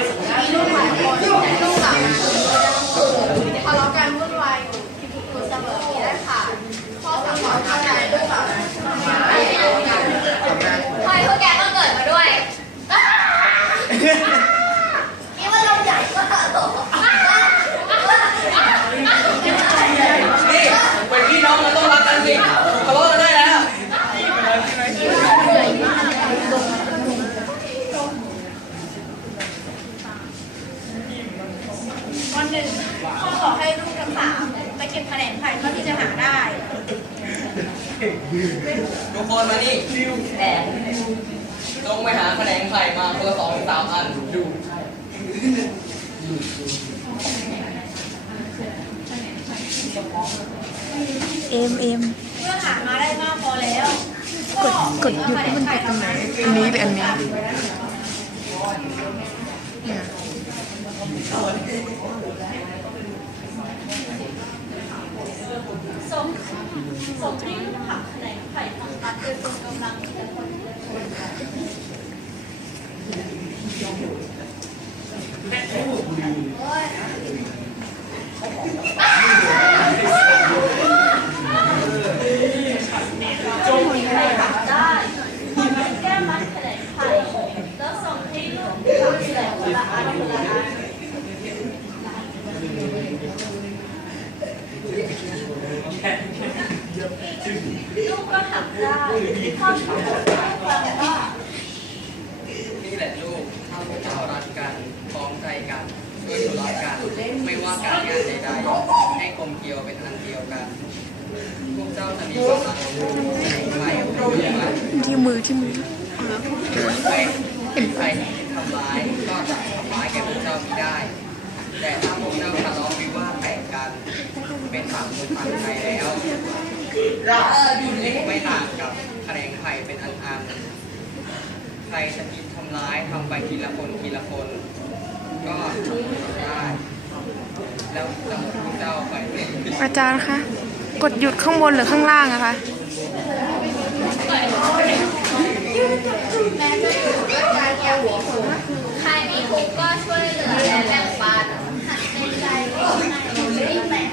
มีลูกหลายคนแต่ลูกเหล่านั้นทะเลาะกันวุ่นวายอยู่อยู่เสมอมีได้ขาดข้อสั่งสอนข้างในลูกเหล่านั้นไม่เอากัน ทำไมพวกแกต้องเกิดมาด้วย นี่มันลมใหญ่มากเหรอ นี่เป็นพี่น้องเราต้องรักกันสิทะเลาะกันได้แล้ว วัน หนึ่งพ่อบอกให้ลูกทั้งสามไปเก็บแขนงไผ่เท่าที่จะหาได้ทุกคนมานี่แอบจงไปหาแขนงไข่มาคนละสองถึงสามอันดูเอ็มเอ็มเมื่อหามาได้มากพอแล้ว กดกดหยุดให้มันไปตรงไหนอันนี้หรืออันนี้เนี่ย ส่งส่งให้ลูกผักแขนงไผ่ทางตัดเป็นกำลังใจ ได้แก้มัดแขนงไข่แลูกก็หักได้พ่อสอนให้ฟังว่านี่แหละ ลูกถ้าวกเจ้ารักกันพร้อมใจกันช่วยเหลือกันไม่ว่าการงานใดๆให้กลมเกลียวเป็นอันเดียวกันพวกเจ้าจะมีกำลังแข็งแกร่งรู้ไหมที่มือที่มือใครใครที่ทำร้ายก็จะทำร้ายแก่พวกเจ้าไม่ได้ แต่ถ้าพวกเจ้าทะเลาะวิวาทแตกกันเป็นฝั่งคนฝั่งใครแล้วไม่ต่างกับแขนงไผ่เป็นอันอันใครจะคิด ร้ายทำไปทีละคนทีละคน ก็ได้แล้วจะหมดพวกเจ้าไปเป็นอาจารย์คะกดหยุดข้างบนหรือข้างล่างอะคะแม้จะอยู่ด้วยกันอย่างมีผลใครมีทุกข์ก็ช่วยเหลือและแบ่งปันในใจก็ไม่แตก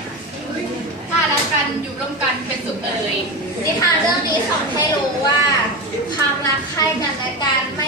ถ้ารักกันอยู่ร่วมกันเป็นสุขเอ่ยนิทานเรื่องนี้สอนให้รู้ว่า ความรักใคร่กันและกันไม่